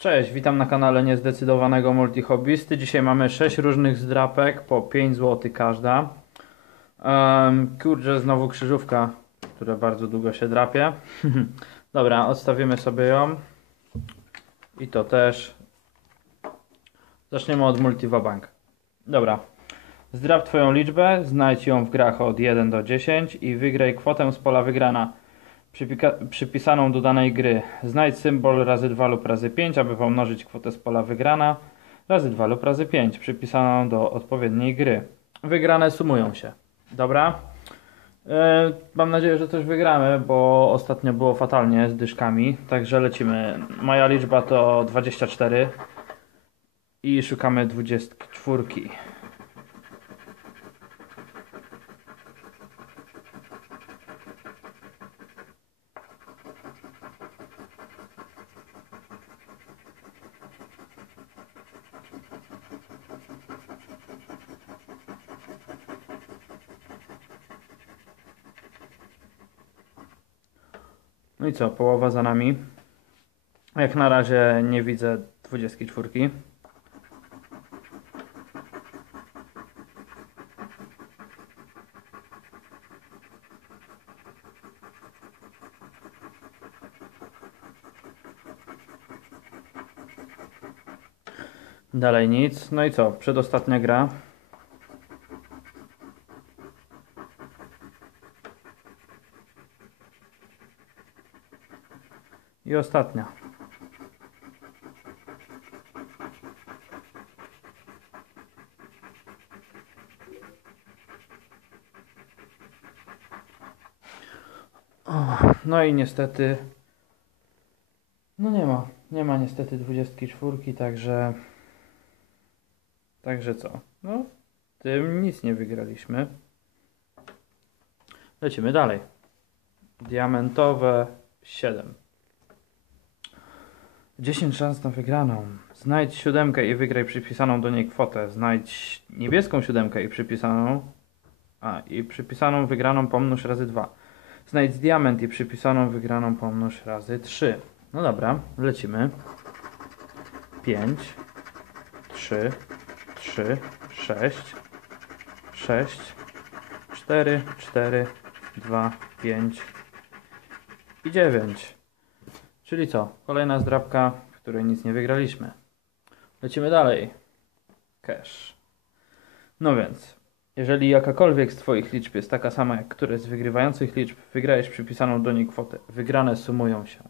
Cześć, witam na kanale Niezdecydowanego Multihobbysty. Dzisiaj mamy 6 różnych zdrapek, po 5 zł każda. Um, kurczę, znowu krzyżówka, która bardzo długo się drapie. Dobra, odstawimy sobie ją. I to też. Zaczniemy od Multivabank. Dobra. Zdrap Twoją liczbę, znajdź ją w grach od 1 do 10 i wygraj kwotę z pola wygrana przypisaną do danej gry. Znajdź symbol razy 2 lub razy 5, aby pomnożyć kwotę z pola wygrana razy 2 lub razy 5, przypisaną do odpowiedniej gry. Wygrane sumują się. Dobra? E, mam nadzieję, że też wygramy, bo ostatnio było fatalnie z dyszkami, także lecimy. Moja liczba to 24 i szukamy 24. No i co, połowa za nami. Jak na razie nie widzę 24. Dalej nic. No i co? Przedostatnia gra. I ostatnia. No i niestety. No nie ma. Nie ma niestety 24, także. Także co? No, tym nic nie wygraliśmy. Lecimy dalej. Diamentowe 7. 10 szans na wygraną. Znajdź siódemkę i wygraj przypisaną do niej kwotę. Znajdź niebieską siódemkę i przypisaną. A, i przypisaną wygraną pomnóż razy 2. Znajdź diament i przypisaną wygraną pomnóż razy 3. No dobra, lecimy. 5, 3, 3, 6, 6, 4, 4, 2, 5 i 9. Czyli co? Kolejna zdrabka, w której nic nie wygraliśmy. Lecimy dalej. Cash. No więc, jeżeli jakakolwiek z Twoich liczb jest taka sama jak któreś z wygrywających liczb, wygrajesz przypisaną do niej kwotę. Wygrane sumują się.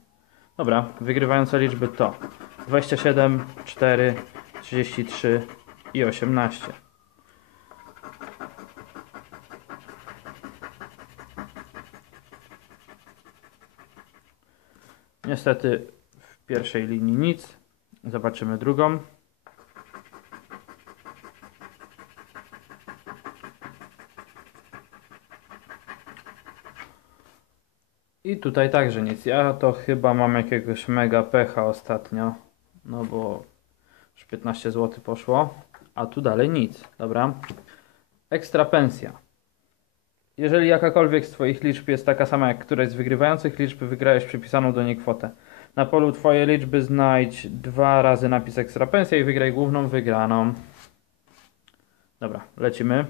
Dobra, wygrywające liczby to 27, 4, 33 i 18. Niestety w pierwszej linii nic. Zobaczymy drugą. I tutaj także nic. Ja to chyba mam jakiegoś mega pecha ostatnio. No bo już 15 zł poszło. A tu dalej nic. Dobra. Ekstra pensja. Jeżeli jakakolwiek z Twoich liczb jest taka sama jak któraś z wygrywających liczb, wygrałeś przypisaną do niej kwotę. Na polu Twojej liczby znajdź dwa razy napis ekstra pensja i wygraj główną wygraną. Dobra, lecimy.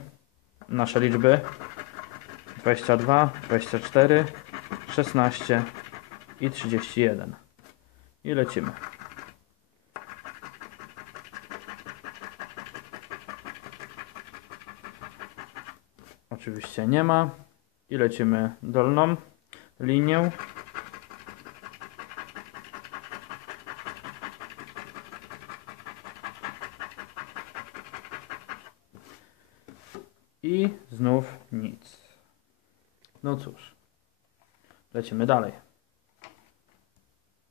Nasze liczby 22, 24, 16 i 31. I lecimy. Oczywiście nie ma. I lecimy dolną linię. I znów nic. No cóż. Lecimy dalej.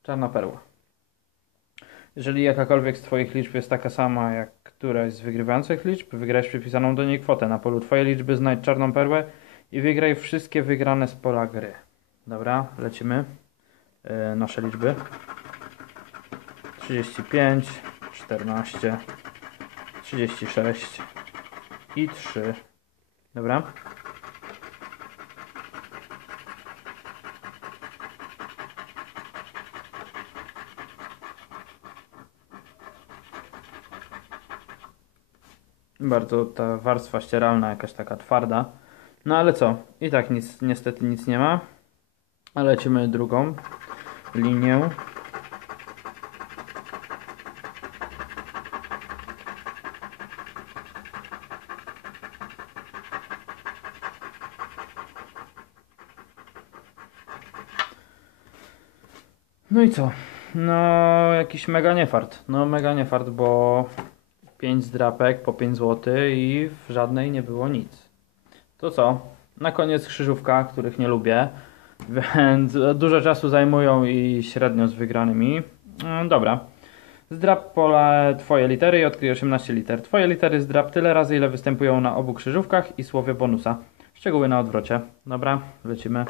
Czarna perła. Jeżeli jakakolwiek z Twoich liczb jest taka sama jak któraś z wygrywających liczb, wygrałeś przypisaną do niej kwotę. Na polu Twojej liczby znajdź czarną perłę i wygraj wszystkie wygrane z pola gry. Dobra, lecimy. Yy, nasze liczby. 35, 14, 36 i 3. Dobra. Bardzo ta warstwa ścieralna jakaś taka twarda. No ale co? I tak nic, niestety nic nie ma. A lecimy drugą linię. No i co? No, jakiś mega niefart. No, mega niefart, bo 5 zdrapek po 5 zł i w żadnej nie było nic. To co? Na koniec krzyżówka, których nie lubię, więc dużo czasu zajmują i średnio z wygranymi. Mm, Dobra. Zdrap pole twoje litery i odkryj 18 liter. Twoje litery zdrap tyle razy, ile występują na obu krzyżówkach i słowie bonusa. Szczegóły na odwrocie. Dobra, lecimy.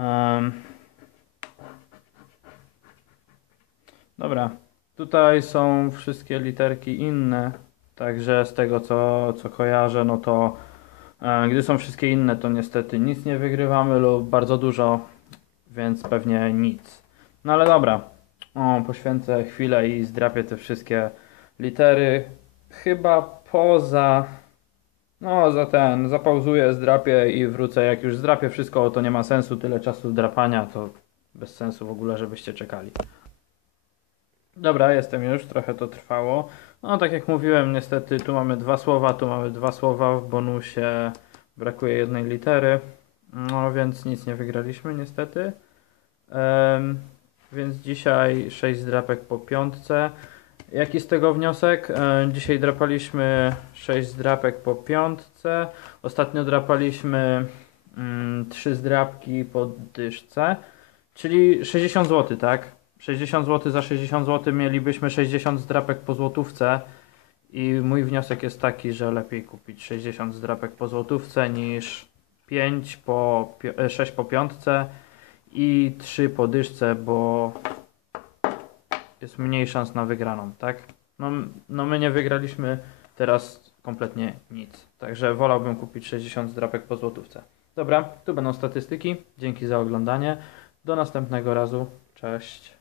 Em. Dobra, tutaj są wszystkie literki inne, także z tego co, co kojarzę, no to e, gdy są wszystkie inne, to niestety nic nie wygrywamy lub bardzo dużo, więc pewnie nic. No ale dobra, o, poświęcę chwilę i zdrapię te wszystkie litery, chyba poza no, za ten, zapauzuję, zdrapię i wrócę. Jak już zdrapię wszystko, to nie ma sensu tyle czasu drapania, to bez sensu w ogóle, żebyście czekali. Dobra, jestem już, trochę to trwało. No, tak jak mówiłem, niestety tu mamy dwa słowa, tu mamy dwa słowa, w bonusie brakuje jednej litery, no więc nic nie wygraliśmy niestety. Em, więc dzisiaj 6 zdrapek po piątce. Jaki z tego wniosek? E, Dzisiaj drapaliśmy 6 zdrapek po piątce. Ostatnio drapaliśmy mm, 3 zdrapki po dyszce. Czyli 60 zł, tak? 60 zł za 60 zł mielibyśmy 60 zdrapek po złotówce. I mój wniosek jest taki, że lepiej kupić 60 zdrapek po złotówce niż 5 po, pi- e, 6 po piątce i 3 po dyszce, bo jest mniej szans na wygraną, tak? No, no my nie wygraliśmy teraz kompletnie nic. Także wolałbym kupić 60 zdrapek po złotówce. Dobra, tu będą statystyki. Dzięki za oglądanie. Do następnego razu. Cześć.